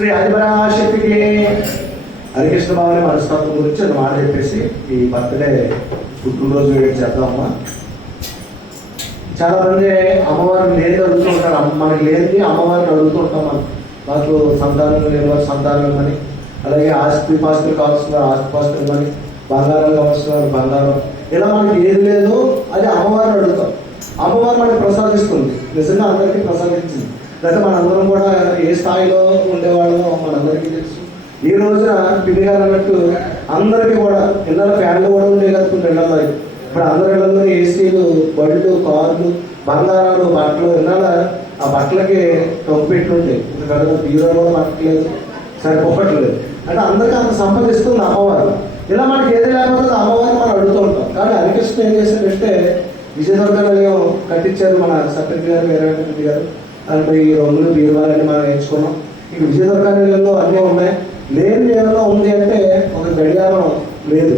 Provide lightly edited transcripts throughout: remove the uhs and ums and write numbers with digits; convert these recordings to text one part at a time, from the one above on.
శ్రీ ఆదిపరాశక్తికి హరికృష్ణ భావని మనస్తత్వం గురించి ఒక మాట చెప్పేసి ఈ బర్త్డే పుట్టినరోజు చేద్దామమ్మా. చాలా మంది అమ్మవారిని లేని అడుగుతూ ఉంటారు. మనకి లేని అమ్మవారిని అడుగుతూ ఉంటాం. మాకు సంతానం లేని వారు సంతానం ఇవ్వమని, అలాగే ఆస్తిపాస్తులు కావాల్సిన ఆస్తిపాస్తులు ఇవ్వమని, బంగారం కావాల్సిన వారు బంగారం, ఇలా మనకి ఏది లేదో అది అమ్మవారిని అడుగుతాం. అమ్మవారు మనకి ప్రసాదిస్తుంది, నిజంగా అందరికీ ప్రసాదించింది. లేకపోతే మనందరం కూడా ఏ స్థాయిలో ఉండేవాళ్ళో మనందరికీ తెలుసు. ఈ రోజున పిల్లి గారు అన్నట్టు అందరికీ కూడా ఇళ్ళ ఫ్యాన్లు కూడా ఉండే కలుపుకుంటే ఇళ్ళలో ఇప్పుడు అందరి ఇళ్ళలో ఏసీలు, బళ్ళు, కార్లు, బంగారాలు, బట్టలు ఇళ్ళ ఆ బట్టలకి టొక్కు పెట్టి ఉంటాయి. ఎందుకంటే బీరో కూడా బట్టలేదు, సరిపోవట్లేదు. అంటే అందరికీ అంత సంపాదిస్తుంది అమ్మవారు. ఇలా మనకి ఏది లేకపోతే అమ్మవారిని మనం అడుగుతూ ఉంటాం. కానీ హరికృష్ణ ఏం చేశారంటే విజయదుర్గలో కట్టించారు మన సత్యరెడ్డి గారు, వీరవెంకటరెడ్డి గారు. అంటే ఈ రంగులు బీరువాలన్నీ మనం నేర్చుకున్నాం. ఈ విజయదుర్గలో అన్నీ ఉన్నాయి. లేని ఏమైనా ఉంది అంటే ఒక గడియారం లేదు,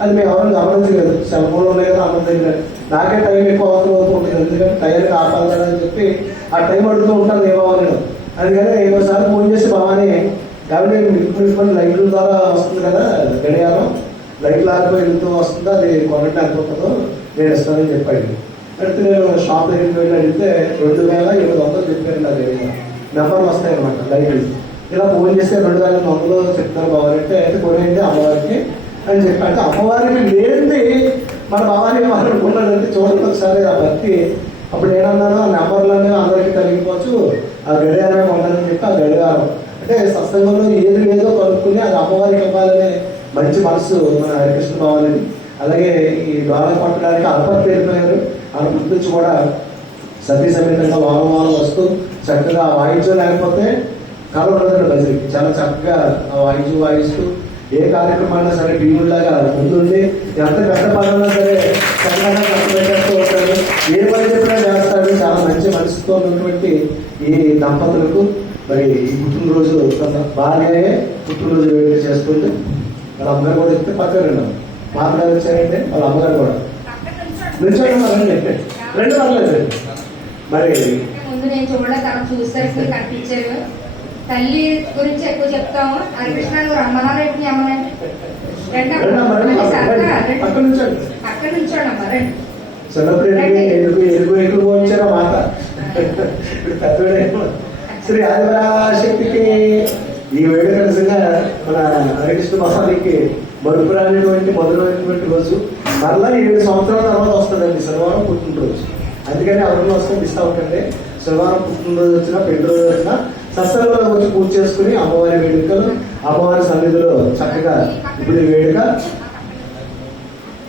అది మేము ఎవరైనా గమనించలేదు. సెల్ ఫోన్లు ఉన్నాయి కదా అందరి దగ్గర. నాకే టైం ఎక్కువ అవసరం అవుతుంది, ఎందుకంటే టైంకి ఆపాలి కదా అని చెప్పి ఆ టైం అడుగుతూ ఉంటాను ఏమవ్వాలి. అందుకని ఒకసారి ఫోన్ చేసి భవాని కాబట్టి మీకు లైట్ల ద్వారా వస్తుంది కదా గడియారం, లైట్లు ఆరిపోయి వెళ్తూ వస్తుందో అది కొనట్టు అనుకుంటుందో నేను ఇస్తానని చెప్పాడు. అయితే నేను షాప్ దగ్గరికి వెళ్ళి అడిగితే 2700 చెప్పారండి. అది నెంబర్లు వస్తాయన్నమాట లైట్లు. ఇలా ఫోన్ చేస్తే 2800 చెప్తారు బావాలంటే అయితే కొనేయండి అమ్మవారికి అని చెప్పి. అంటే అమ్మవారికి లేనిది మన భవానీ వాళ్ళు అనుకున్నాడంటే చూడండి ఒకసారి ఆ భక్తి. అప్పుడు నేనన్నాను ఆ నెంబర్లు అనేవి అందరికీ కలిగిపోవచ్చు, ఆ గడియారమే ఉండాలని చెప్పి ఆ గడియారం అంటే సత్సంగంలో ఏది లేదో కనుక్కుని అది అమ్మవారికి ఇవ్వాలనే మంచి మనసు మన హరికృష్ణ భవాని. అలాగే ఈ ద్వారం పట్టడానికి అల్పతి వెళ్ళిపోయారు. వాళ్ళ గుర్తించి కూడా సతీ సమేతంగా వారం వస్తూ చక్కగా వాయించో లేకపోతే కాలం ఉండదండి. బజరికి చాలా చక్కగా వాయిస్తూ ఏ కార్యక్రమాన్ని సరే భీముడిలాగా ముందుండి ఎంత పెద్ద పనున్నా సరే చక్కగా కష్టపెట్టేస్తూ ఉంటాడు. ఏ పని చెప్పినా చేస్తాడు. చాలా మంచి మనసుతో ఉన్నటువంటి ఈ దంపతులకు మరి ఈ పుట్టినరోజు బాగానే పుట్టినరోజు వేడుక చేసుకుంటూ వాళ్ళ అమ్మగారు కూడా చెప్తే పక్కన మాట్లాడి వచ్చారంటే వాళ్ళ అమ్మగారు కూడా నిల్చోండి. రెండు పర్లేదు. మరి ముందు నేను చూసరికి కనిపించారు. తల్లి గురించి ఎక్కువ చెప్తాము. హరికృష్ణ నువ్వు రమ్మన్నారేంటి అమ్మనండి అక్కడ నుంచోడమ్మా రండి. శ్రీ ఆదిపరాశక్తికి ఈ వేడుక నిజంగా మన హరికృష్ణ భవానికి మరుపురానిటువంటి మధురమైనటువంటి రోజు. మరలా 7 సంవత్సరాల తర్వాత వస్తుందండి శనివారం పుట్టినరోజు. అందుకని ఎవరిని వస్తుంది ఇస్తా ఉంటుంటే శనివారం పుట్టినరోజు వచ్చినా పెళ్లి రోజు వచ్చినా సత్సంగంలో వచ్చి పూజ చేసుకుని అమ్మవారి వేడుకలు అమ్మవారి సన్నిధిలో చక్కగా ఇప్పుడు వేడుక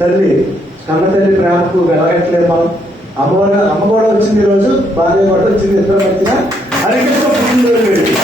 తల్లి కన్న తల్లి ప్రేమకు వెలగట్లేదు మనం. అమ్మ కూడా వచ్చింది ఈరోజు, భార్య కూడా వచ్చింది. ఇద్దరు మధ్యన హరికృష్ణ పుట్టినరోజు వేడుక.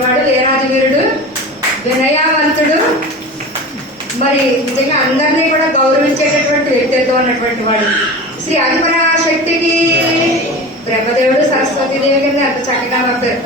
వాడు వీరాజవీరుడు, వినయావంతుడు, మరి నిజంగా అందరినీ కూడా గౌరవించేటటువంటి వ్యక్తిత్వం ఉన్నటువంటి వాడు. శ్రీ ఆదిపరాశక్తికి బ్రహ్మదేవుడు సరస్వతీదేవి కింద ఎంత చక్కగా పంపారు.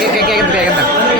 Cake cake cake